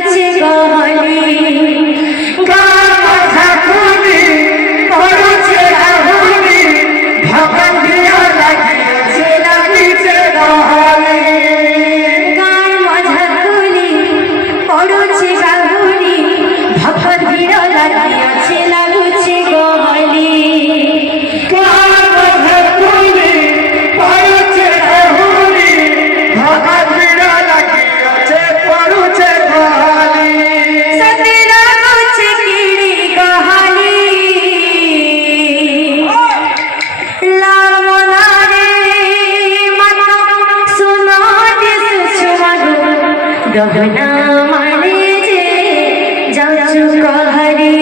গুছে গহলি গান কথা শুনি পড়ছে রাহুলি ভগবান দিয়া লাগিয়েছে লাগিছে গহলি গান মজা শুনি পড়ছে রাহুলি ভগবান দিয়া লাগিয়েছে লাগুছে গহলি গান মজা শুনি পড়ছে রাহুলি ভগবান দিয়া লাগিয়েছে পড়ছে গহলি সতে লাগুছে কিড়ি গহলি লাল মনারে মাতা সোনা দিস ছুমাগো গহনা মানে যে যাচ্ছু গহলি